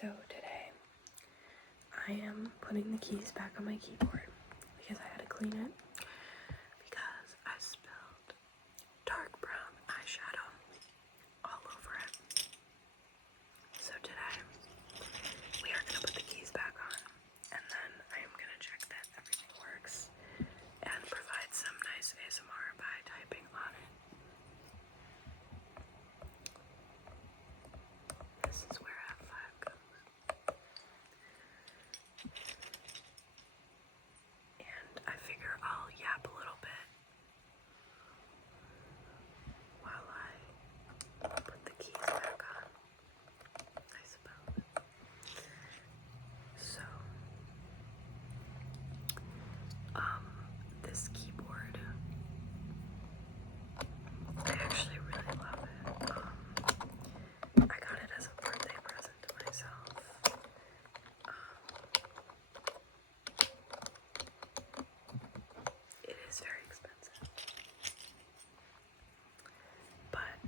So today I am putting the keys back on my keyboard because I had to clean it because I spilled dark brown eyeshadow all over it. So today we are going to put the keys back on, and then I am going to check that everything works and provide some nice ASMR by typing on it. This is where F5 goes. And I figure I'll yap a little bit while I put the keys back on, I suppose. So, this keyboard, I actually really love it. I got it as a birthday present to myself. It is very expensive, but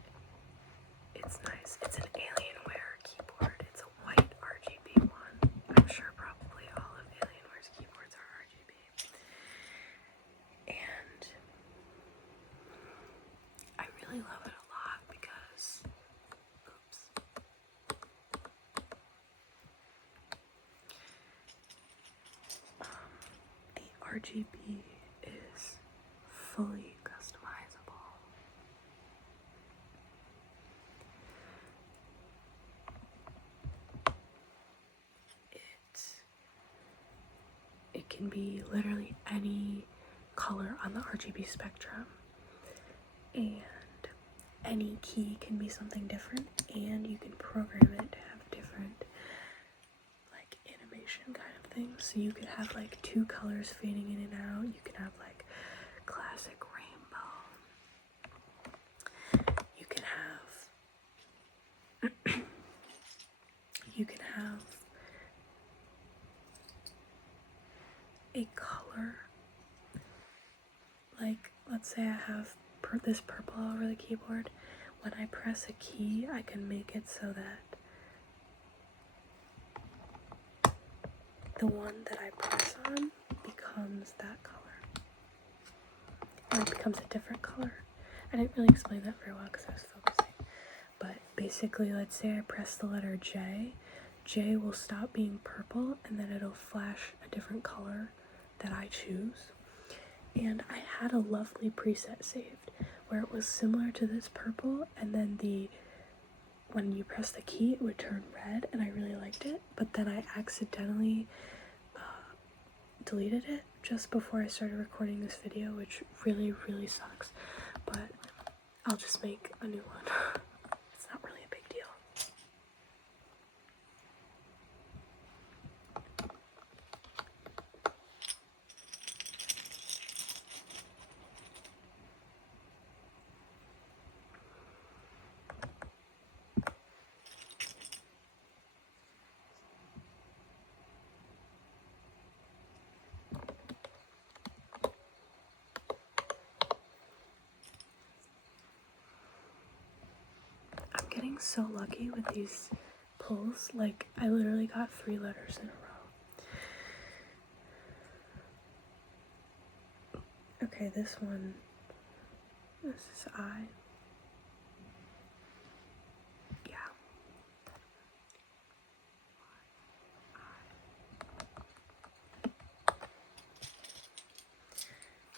it's nice. It's an Alienware keyboard. It's a white RGB one. I'm sure probably all of Alienware's keyboards are RGB. And I really love it a lot because, the RGB is fully customizable. It can be literally any color on the RGB spectrum, and any key can be something different, and you can program it to have different like animation kind of things. So you could have like two colors fading in and out. You can have like classic rainbow. You can have a color, like let's say I have this purple all over the keyboard. When I press a key, I can make it so that the one that I press on becomes that color, or it becomes a different color. I didn't really explain that very well because I was focusing, but basically, let's say I press the letter J, J will stop being purple, and then it'll flash a different color that I choose. And I had a lovely preset saved where it was similar to this purple, and then when you press the key it would turn red, and I really liked it. But then I accidentally deleted it just before I started recording this video, which really sucks, but I'll just make a new one. It's not really a big deal. I'm getting so lucky with these pulls. Like, I literally got 3 letters in a row. Okay, this is I. Yeah.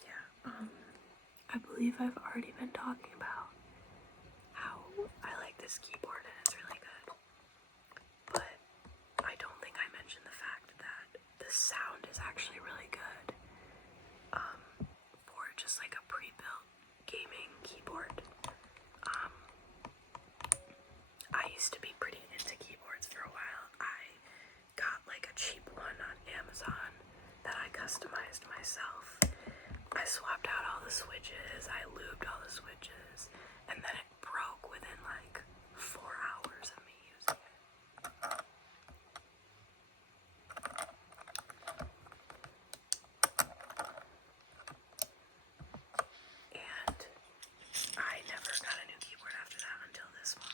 Yeah, I believe I've already been talking about how I like this keyboard and it's really good, but I don't think I mentioned the fact that the sound is actually really good for just like a pre-built gaming keyboard. I used to be pretty into keyboards for a while. I got like a cheap one on Amazon that I customized myself. I swapped out all the switches, I lubed all the switches, and then it broke within like 4 hours of me using it. And I never got a new keyboard after that until this one.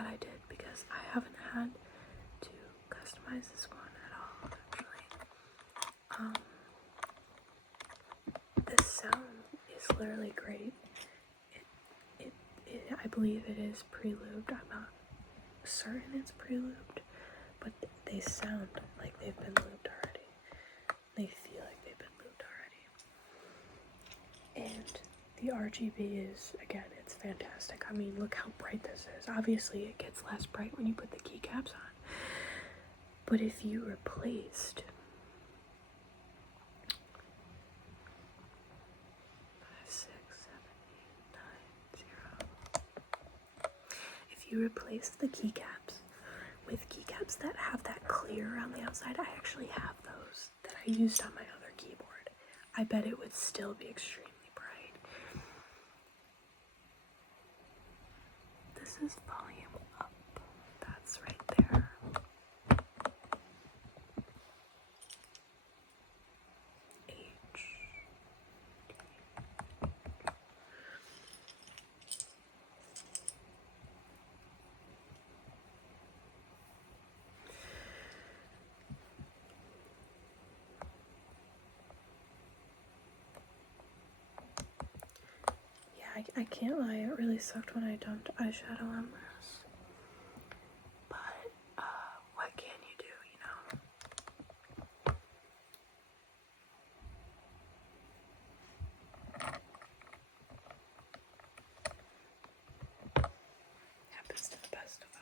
glad I did, because I haven't had to customize this one at all, actually. This sound is literally great. I believe it is pre-lubed. I'm not certain it's pre-lubed, but they sound like they've been lubed already. They feel like they've been lubed already. And the RGB is, again, it's fantastic. I mean, look how bright this is. Obviously, it gets less bright when you put the keycaps on. But if you replaced 5, 6, 7, 8, 9, 0. If you replace the keycaps with keycaps that have that clear around the outside, I actually have those that I used on my other keyboard. I bet it would still be extremely bright. This is volume up. That's right there. I can't lie, it really sucked when I dumped eyeshadow on this. But, what can you do, you know? Happens to the best of us.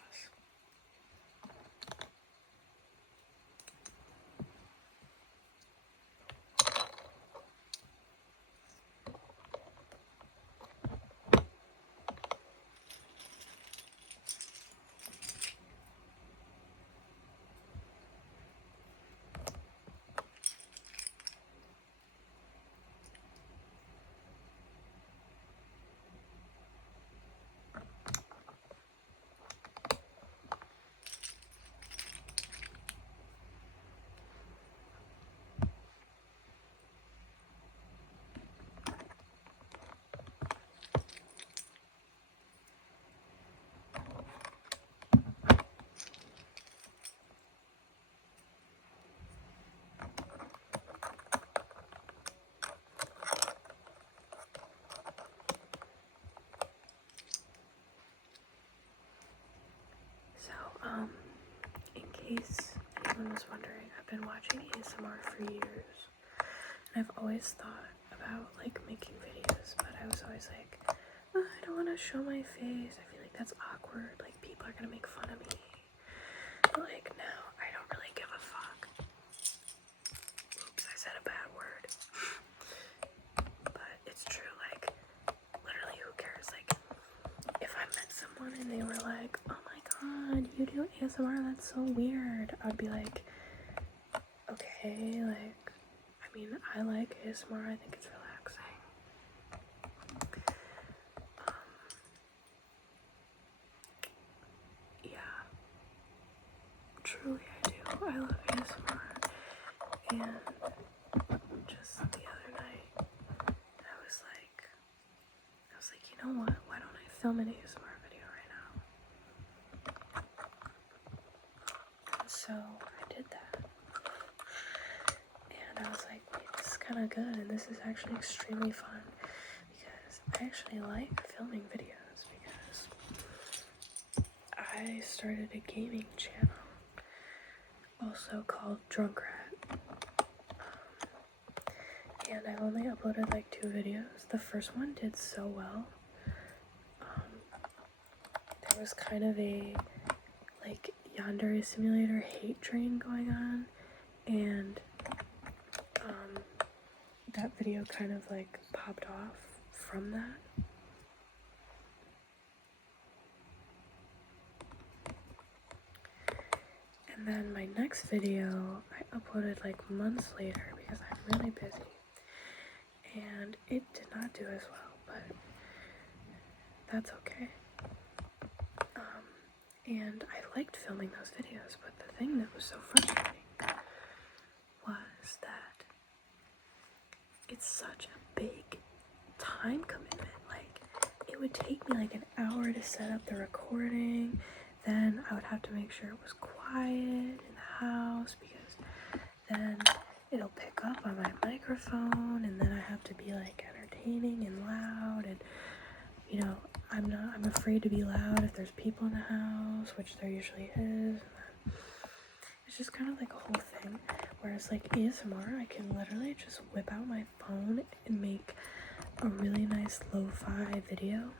In case anyone was wondering, I've been watching ASMR for years, and I've always thought about, like, making videos, but I was always like, oh, I don't want to show my face, I feel like that's awkward, like, people are gonna make fun of me, but, like, now, I don't really give a fuck. Oops, I said a bad word. But it's true, like, literally, who cares? Like, if I met someone and they were like, oh my god, you do ASMR, that's so weird, I'd be like, okay, like, I mean, I like ASMR, I think it's relaxing. Yeah, truly I do, I love ASMR, and just the other night, I was like, you know what, why don't I film an ASMR video right now? So I did that, and I was like, wait, this is kind of good, and this is actually extremely fun, because I actually like filming videos, because I started a gaming channel, also called Drunk Rat, and I only uploaded like 2 videos. The first one did so well. There was kind of a, like, Yandere Simulator hate train going on, and that video kind of like popped off from that. And then my next video I uploaded like months later because I'm really busy, and it did not do as well, but that's okay. And I liked filming those videos, but the thing that was so frustrating was that it's such a big time commitment. Like, it would take me like an hour to set up the recording, then I would have to make sure it was quiet in the house, because then it'll pick up on my microphone, and then I have to be like entertaining and loud, and you know, I'm afraid to be loud if there's people in the house, which there usually is. It's just kind of like a whole thing. Whereas like ASMR, I can literally just whip out my phone and make a really nice lo-fi video.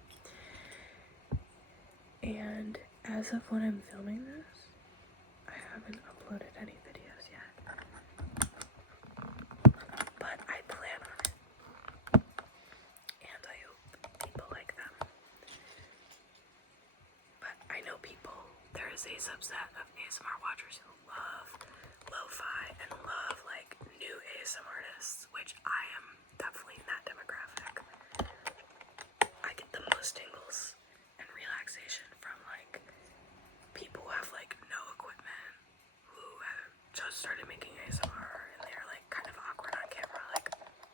And as of when I'm filming this, I haven't uploaded any videos yet. But I plan on it. And I hope people like them. But I know there is a subset of ASMR watchers who love lo-fi and love like new ASMR artists, which I am definitely in that demographic. I get the most tingles and relaxation from like people who have like no equipment, who have just started making ASMR and they're like kind of awkward on camera. Like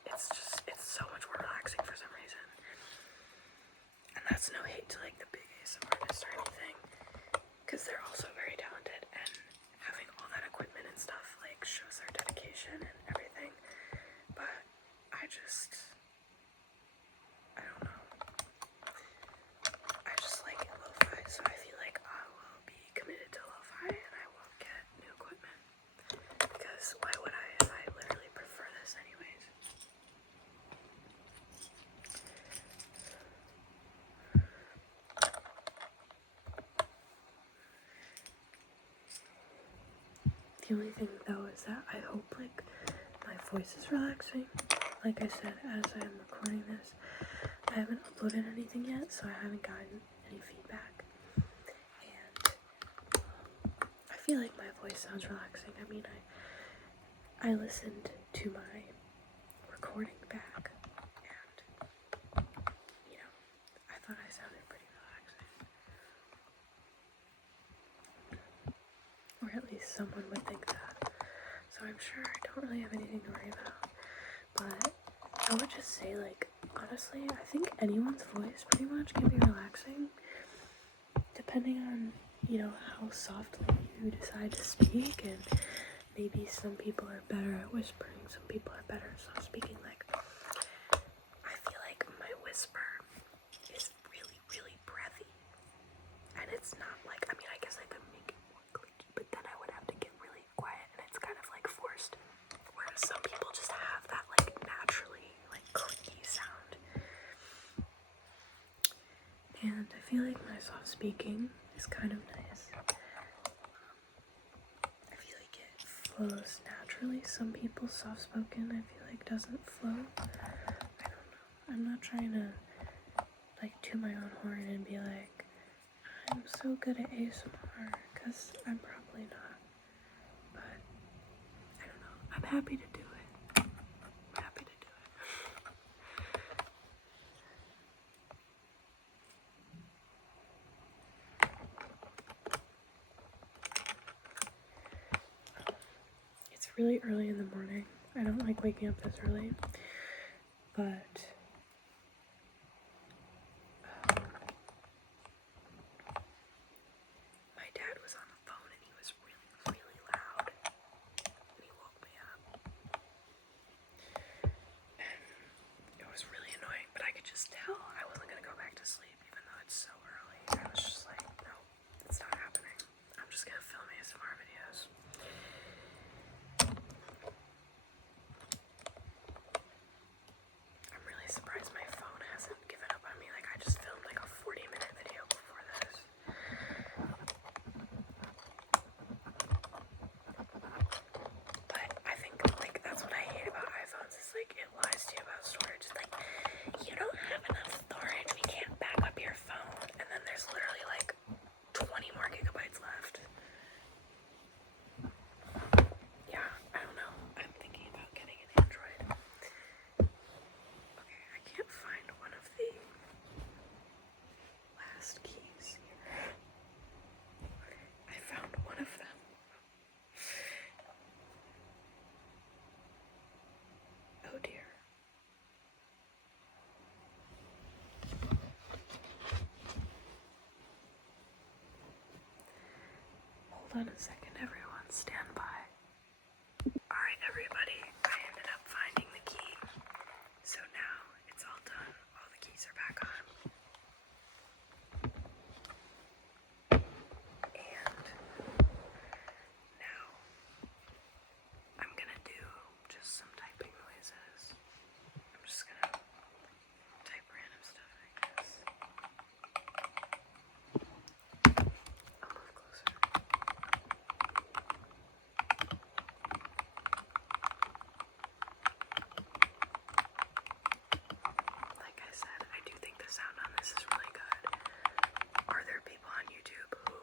it's so much more relaxing for some reason. And that's no hate to like the big ASMR artists or anything, because they're also very talented, and having all that equipment and stuff like shows their dedication and everything. But I don't know. I just like lo-fi, so I feel like I will be committed to lo-fi and I won't get new equipment, because why would I if I literally prefer this anyways? The only thing though is that I hope like my voice is relaxing. Like I said, as I'm recording this, I haven't uploaded anything yet, so I haven't gotten any feedback. And I feel like my voice sounds relaxing. I mean, I listened to my recording back, and you know, I thought I sounded pretty relaxing. Or at least someone would think that. So I'm sure I don't really have anything to worry about. But I would just say, like, honestly, I think anyone's voice pretty much can be relaxing, depending on, you know, how softly you decide to speak. And maybe some people are better at whispering, some people are better at soft speaking. Like, I feel like my whisper is really, really breathy. And it's not like, I mean, I guess I could make it more clicky, but then I would have to get really quiet, and it's kind of like forced. Whereas some people just have that like naturally like clicky sound. And I feel like my soft speaking is kind of nice. I feel like it flows naturally. Some people's soft spoken I feel like doesn't flow. I don't know. I'm not trying to like toot my own horn and be like, I'm so good at ASMR, because I'm probably not. But I don't know. I'm happy to do it. I'm happy to do it. It's really early in the morning. I don't like waking up this early, but my dad was on the phone and he was really, really loud, and he woke me up, and it was really annoying, but I could just tell I wasn't gonna go back to sleep even though it's so early. I was just like, no, it's not happening. I'm just gonna film ASMR videos. I'm really on a second, everyone. Stand by. Alright, everybody. I ended up finding the key. So now it's all done. All the keys are back on. And now I'm gonna do just some typing noises. I'm just gonna type random stuff, I guess. I'll move closer. Like I said, I do think the sound on this is really good. Are there people on YouTube who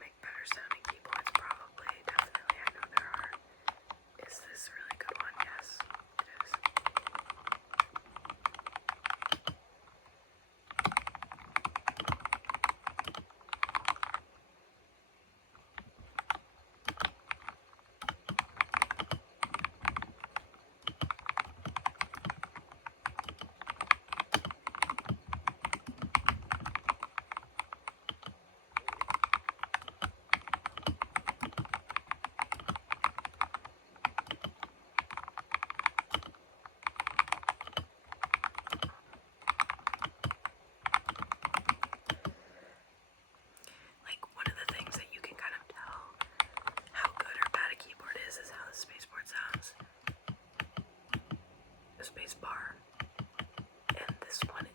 make better sounding keyboards? Probably, definitely. I know there are. Is this a really good one? Yes, it is. Like, one of the things that you can kind of tell how good or bad a keyboard is how the spaceport sounds. The space bar. And this one